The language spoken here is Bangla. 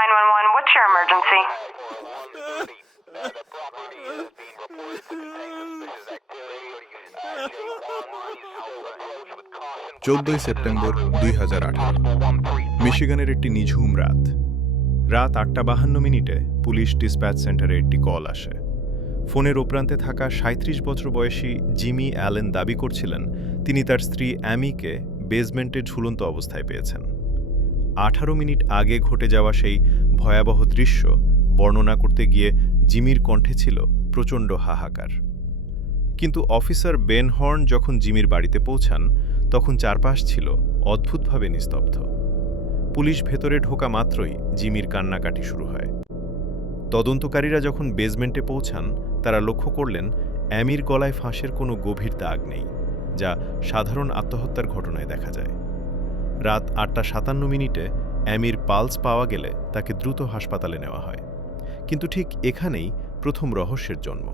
911, what's your emergency? 14 সেপ্টেম্বর 2018 মিশিগানের একটি নিঝুম রাত 8:52 পুলিশ ডিসপ্যাচ সেন্টারে একটি কল আসে। ফোনের ওপ্রান্তে থাকা 37 বছর বয়সী জিমি অ্যালেন দাবি করছিলেন তিনি তার স্ত্রী অ্যামিকে বেসমেন্টে ঝুলন্ত অবস্থায় পেয়েছেন। 18 মিনিট আগে ঘটে যাওয়া সেই ভয়াবহ দৃশ্য বর্ণনা করতে গিয়ে জিমির কণ্ঠে ছিল প্রচণ্ড হাহাকার। কিন্তু অফিসার বেন হর্ন যখন জিমির বাড়িতে পৌঁছান তখন চারপাশ ছিল অদ্ভুতভাবে নিস্তব্ধ। পুলিশ ভেতরে ঢোকা মাত্রই জিমির কান্নাকাটি শুরু হয়। তদন্তকারীরা যখন বেসমেন্টে পৌঁছান তারা লক্ষ্য করলেন অ্যামির গলায় ফাঁসের কোনো গভীর দাগ নেই, যা সাধারণ আত্মহত্যার ঘটনায় দেখা যায়। রাত 8:57 অ্যামির পালস পাওয়া গেলে তাকে দ্রুত হাসপাতালে নেওয়া হয়। কিন্তু ঠিক এখানেই প্রথম রহস্যের জন্ম।